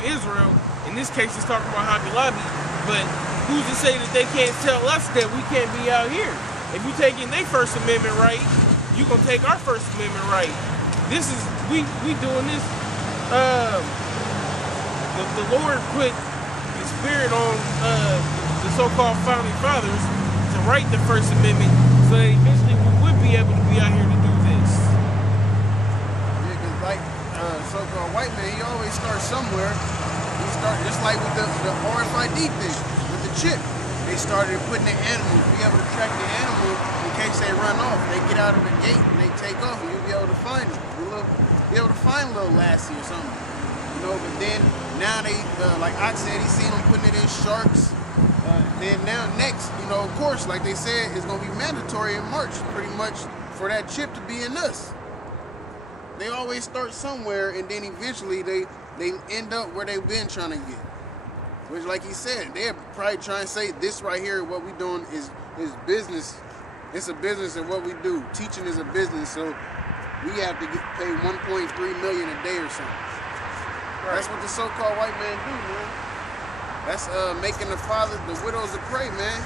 about Israel. In this case, it's talking about Hobby Lobby. But who's to say that they can't tell us that we can't be out here? If you taking their First Amendment right, you gonna take our First Amendment right. This is we doing this. The Lord put the Spirit on the so-called founding fathers to write the First Amendment, so that eventually we would be able to be out here to do this. Yeah, because like so-called white man, he always starts somewhere. He started just like with the RFID thing, with the chip. They started putting the animals, be able to track the animal in case they run off. They get out of the gate and they take off, and you'll be able to find them. You'll be able to find little Lassie or something. You know, but then now they, like Ox said, he seen them putting it in sharks. Then now next, you know, of course, like they said, it's gonna be mandatory in March, pretty much, for that chip to be in us. They always start somewhere, and then eventually they end up where they've been trying to get. Which, like he said, they're probably trying to say this right here, what we doing is business. It's a business, and what we do, teaching is a business. So we have to get paid 1.3 million a day or something. Right. That's what the so-called white man do, man. That's making the fathers, the widows of prey, man.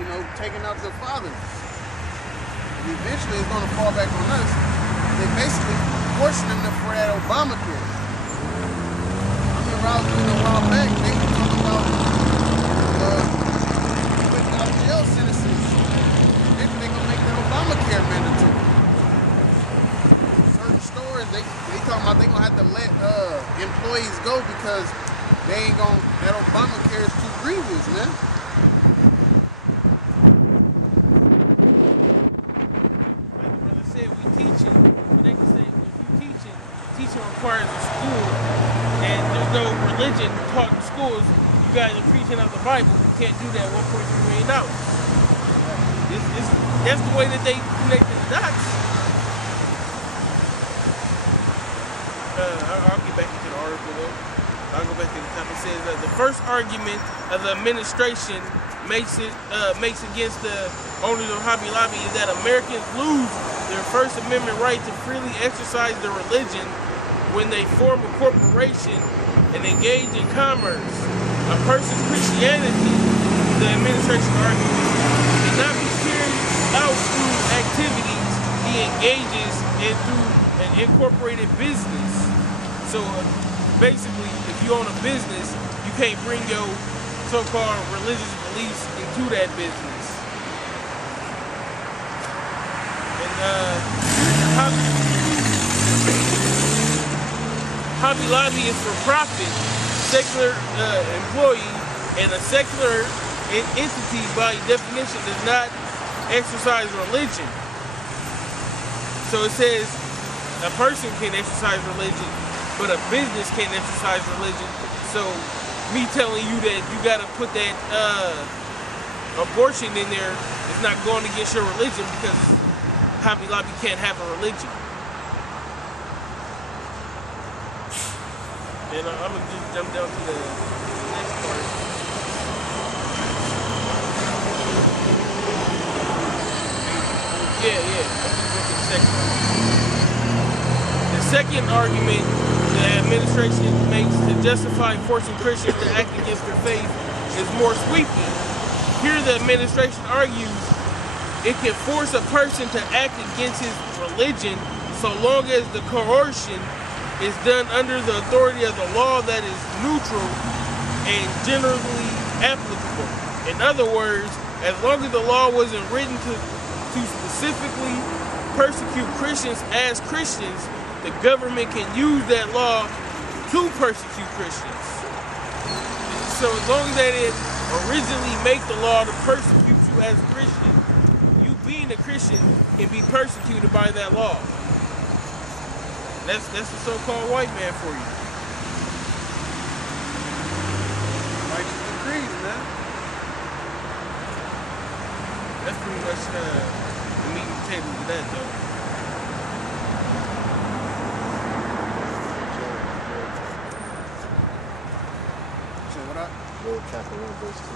You know, taking out the fathers. And eventually it's gonna fall back on us. They're basically forcing them for that Obamacare. I remember I was reading a while back, they were talking about putting out jail sentences. They're gonna make that Obamacare mandatory. Certain stores, they talking about they gonna have to let employees go because they ain't gonna, that Obamacare is too grievous, man. Like the brother said, we teaching, but they can say, well, if you teaching requires a school, and there's no religion taught in schools. You guys are preaching out the Bible. You can't do that. $1.3 million. That's the way that they connect the dots. I'll get back into the article though. I'll go back to the top. It says that the first argument of the administration makes against the owners of Hobby Lobby is that Americans lose their First Amendment right to freely exercise their religion when they form a corporation and engage in commerce. A person's Christianity, the administration argues, cannot be carried out through activities he engages in through an incorporated business. So basically, if you own a business, you can't bring your so-called religious beliefs into that business. And Hobby Lobby is for profit, secular employee, and a secular entity by definition does not exercise religion. So it says a person can exercise religion, but a business can't exercise religion. So me telling you that you gotta put that abortion in there is not going against your religion, because Hobby Lobby can't have a religion. And I'm gonna just jump down to the next part. Yeah. I'm just looking at the second one. The second argument the administration makes to justify forcing Christians to act against their faith is more sweeping. Here the administration argues it can force a person to act against his religion so long as the coercion is done under the authority of the law that is neutral and generally applicable. In other words, as long as the law wasn't written to specifically persecute Christians as Christians, the government can use that law to persecute Christians. So as long as that it originally make the law to persecute you as a Christian, you being a Christian can be persecuted by that law. That's the so-called white man for you. Righteous decrees, man. That's pretty much the meat and potatoes of that, though. So what up? Joel chapter 1, verse 2.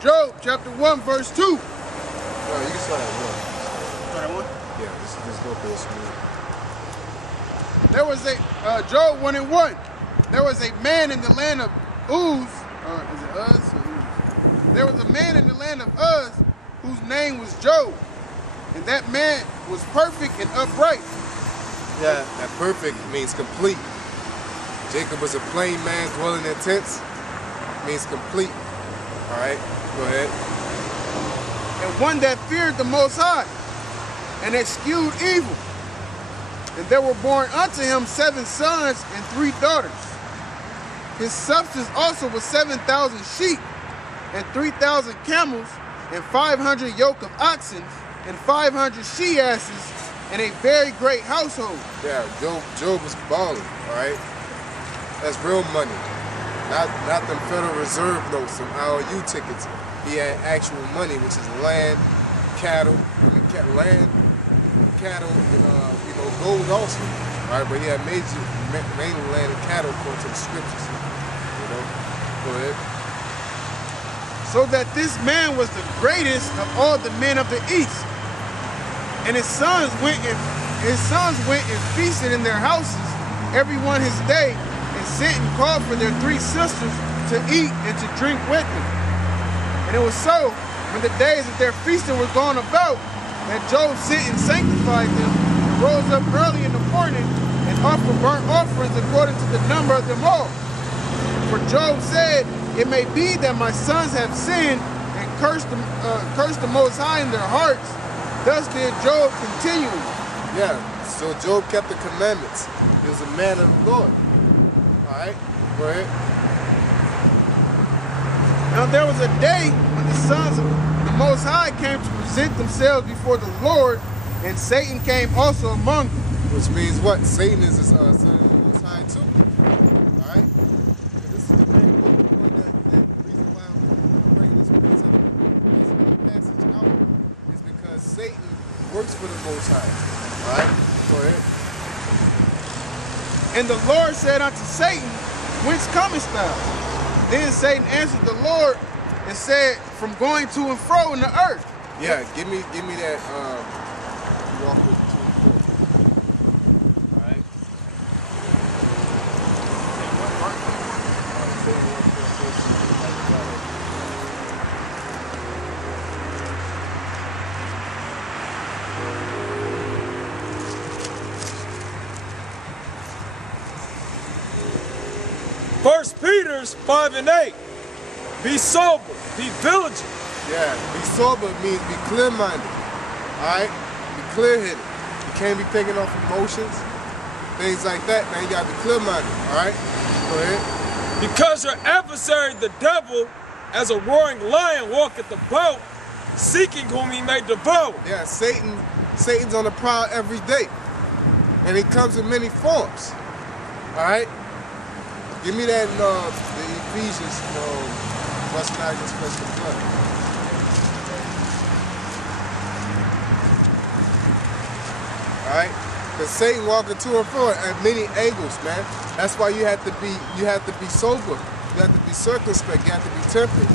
Job chapter 1, verse 2. No, you can start at 1. Start at 1? Yeah, just go through this one. There was a, Job 1 and 1. There was a man in the land of Uz, or is it Uz or Uz? There was a man in the land of Uz whose name was Job. And that man was perfect and upright. Yeah, that perfect means complete. Jacob was a plain man dwelling in tents. Means complete. All right, go ahead. And one that feared the Most High and eschewed evil. And there were born unto him 7 sons and 3 daughters. His substance also was 7,000 sheep and 3,000 camels and 500 yoke of oxen and 500 she-asses and a very great household. Yeah, Job was balling, all right? That's real money. Not them Federal Reserve notes, some IOU tickets. He had actual money, which is land, cattle, and gold also. All right, but he had mainly land and cattle according to the scriptures. You know, go ahead. So that this man was the greatest of all the men of the east. And his sons went and feasted in their houses, every one his day, and sent and called for their 3 sisters to eat and to drink with them. And it was so, when the days of their feasting were gone about, that Job sent and sanctified them, and rose up early in the morning, and offered burnt offerings according to the number of them all. For Job said, it may be that my sons have sinned and cursed the Most High in their hearts. Thus did Job continually. Yeah, so Job kept the commandments. He was a man of the Lord. All right, go ahead. Now there was a day when the sons of the Most High came to present themselves before the Lord, and Satan came also among them. Which means what? Satan is a son of the Most High too. All right? This is the main point that the reason why I'm bringing this passage out is because Satan works for the Most High. All right? Go ahead. And the Lord said unto Satan, whence comest thou? Then Satan answered the Lord and said, from going to and fro in the earth. Yeah, give me that walk with 2 and 4. All right. First Peter's 5 and 8. Be sober, be vigilant. Yeah, be sober means be clear-minded. All right? Be clear-headed. You can't be thinking off emotions, things like that. Now you gotta be clear-minded. All right? Go ahead. Because your adversary, the devil, as a roaring lion, walketh about, seeking whom he may devour. Yeah, Satan's on the prowl every day. And he comes in many forms. All right? Give me that the Ephesians, what's not against flesh and blood. All right? Because Satan walking to and fro at many angles, man. That's why you have to be sober. You have to be circumspect. You have to be temperate.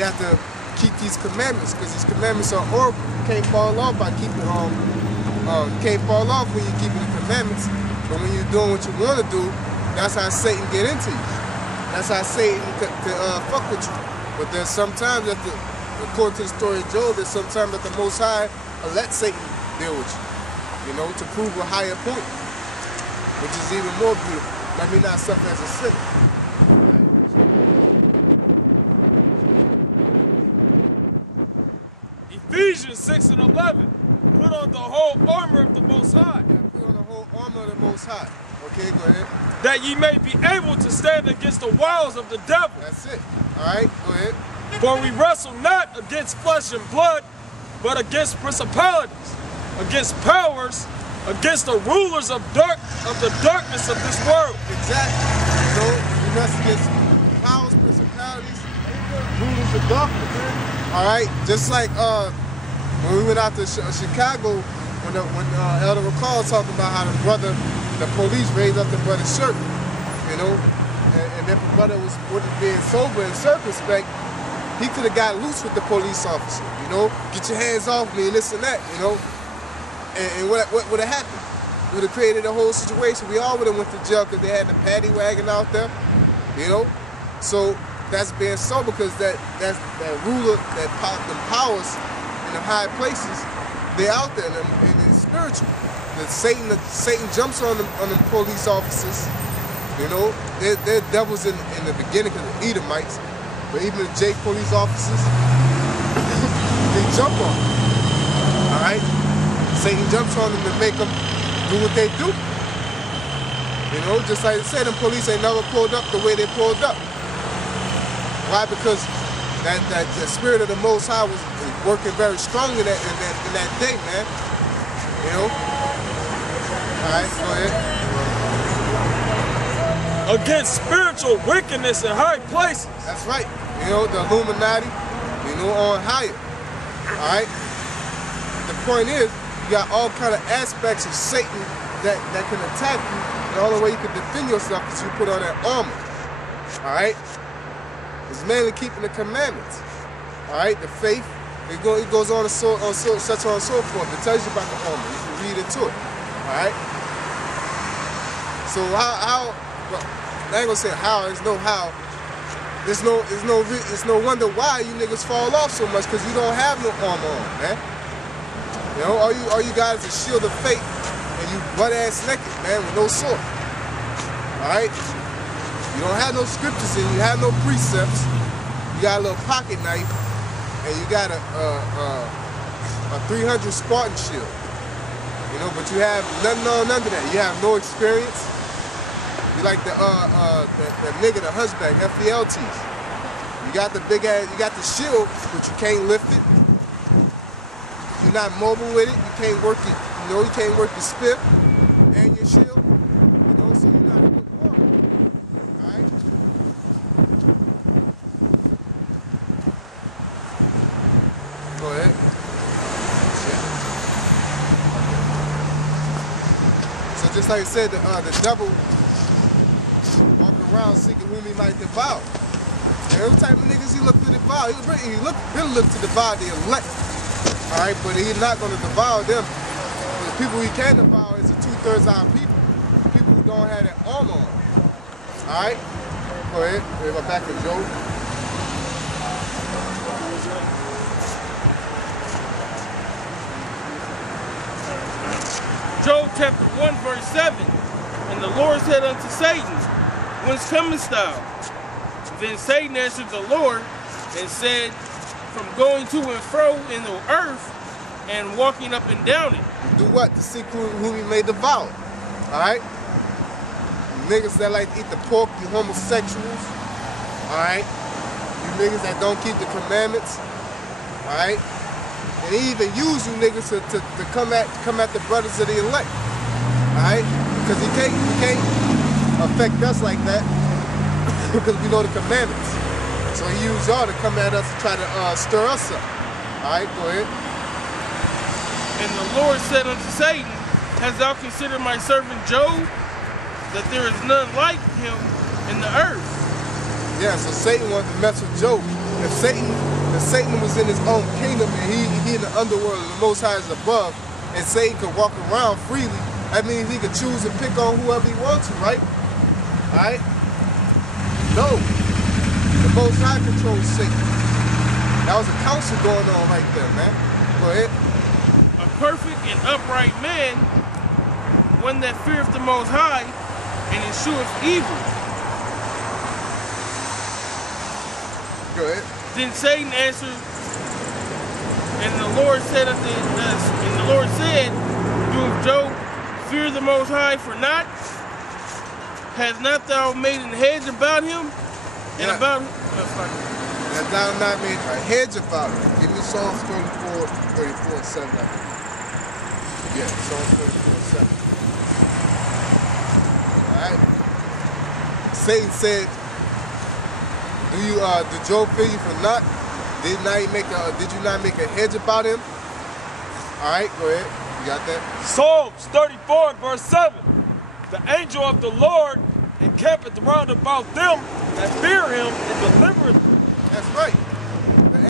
You have to keep these commandments, because these commandments are horrible. You can't fall off by keeping you can't fall off when you're keeping the commandments. But when you're doing what you want to do, that's how Satan get into you. That's how Satan can fuck with you. But there's sometimes that according to the story of Job, there's sometimes that the Most High will let Satan deal with you know, to prove a higher point, which is even more beautiful. Let me not suffer as a sinner. Ephesians 6 and 11. Put on the whole armor of the Most High. Yeah, put on the whole armor of the Most High. Okay, go ahead. That ye may be able to stand against the wiles of the devil. That's it. All right, go ahead. For we wrestle not against flesh and blood, but against principalities, against powers, against the rulers of the darkness of this world. Exactly. So we wrestle against powers, principalities, rulers of darkness, man. All right, just like when we went out to Chicago, when Elder McCall talked about how the police raised up the brother's shirt, you know, and if the brother was being sober and circumspect, he could have got loose with the police officer, you know? Get your hands off me and this and that, you know? And what would have happened? It would have created a whole situation. We all would have went to jail because they had the paddy wagon out there, you know? So that's being so because that ruler, the powers in the high places, they're out there and it's spiritual. Satan jumps on them police officers, you know? They're devils in the beginning because the Edomites, but even the J police officers, they jump on them, all right? Satan jumps on them to make them do what they do. You know, just like I said, them police ain't never pulled up the way they pulled up. Why? Because the spirit of the Most High was working very strong in that day, man. You know? All right, go ahead. Against spiritual wickedness in high places. That's right. You know, the Illuminati, you know, on higher. All right? The point is, you got all kind of aspects of Satan that can attack you. The only way you can defend yourself is you put on that armor. All right? It's mainly keeping the commandments. All right? The faith, it goes on such on and so forth. It tells you about the armor. You can read into it. All right? So how well, I ain't gonna say how, there's no how. It's no wonder why you niggas fall off so much, because you don't have no armor on, man. You know, all you guys is shield of faith, and you butt-ass naked, man, with no sword. Alright? You don't have no scriptures in you, have no precepts. You got a little pocket knife, and you got a 300 Spartan shield. You know, but you have nothing on under that. You have no experience. You like the nigga, the hunchback, FDLTs. You got the big ass, you got the shield, but you can't lift it. You're not mobile with it. You can't work it. You know, you can't work the spiff and your shield. You know, so you're not a good warrior. All right. Go ahead. So just like I said, the devil walking around seeking whom he might devour. And every type of niggas he look to devour. He really look to devour the elect. Alright, but he's not going to devour them. The people he can devour is the 2/3 of our people. People who don't have that armor on. Alright? Go ahead. We're back to Job. Job chapter 1 verse 7. And the Lord said unto Satan, Whence comest thou? Then Satan answered the Lord and said, From going to and fro in the earth and walking up and down it. Do what? To seek whom he may devour. Alright? Niggas that like to eat the pork, you homosexuals. Alright? You niggas that don't keep the commandments. Alright? And he even use you niggas to come at the brothers of the elect. Alright? Because he can't affect us like that. Because we know the commandments. So he used y'all to come at us and try to stir us up. Alright, go ahead. And the Lord said unto Satan, Hast thou considered my servant Job, that there is none like him in the earth? Yeah, so Satan wanted to mess with Job. If Satan was in his own kingdom and he in the underworld and the Most High is above, and Satan could walk around freely, that means he could choose and pick on whoever he wants to, right? Alright? No. The Most High controls Satan. That was a council going on right there, man. Go ahead. A perfect and upright man, one that feareth the Most High and escheweth evil. Go ahead. Then Satan answered, and the Lord said unto us, and the Lord said, Doeth Job fear the Most High for naught? Hast not thou made an hedge about him? And Yeah. about him? That thou not made a hedge about it. Give me Psalms 34 and 7. Yeah, Psalms 34 and 7. Alright. Satan said, did Job fear you for naught? Did you not make a hedge about him? Alright, go ahead. You got that? Psalms 34 verse 7. The angel of the Lord encampeth round about them that fear him and delivereth them. That's right.